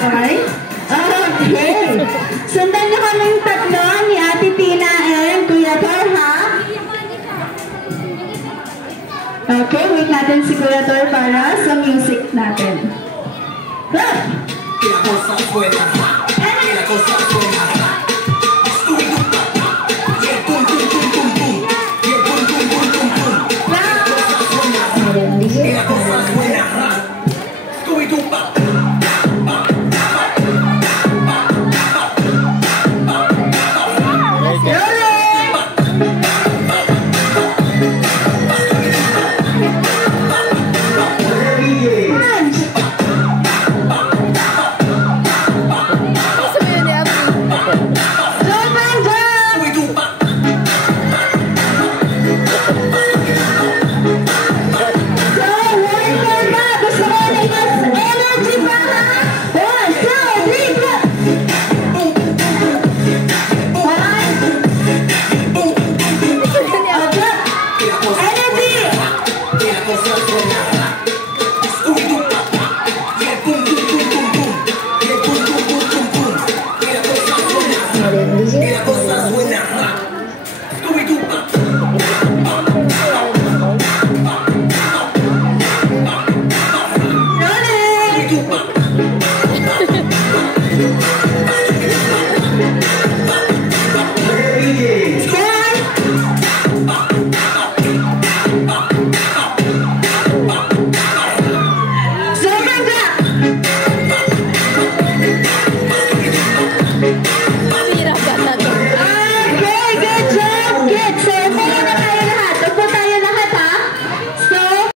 Okay? Okay. Sundan niyo kaming tatlo ni Ate Tina and Kuya Tor, ha? Okay, wait natin si Kuya Tor para sa music natin. Kaya ko sa eskwela.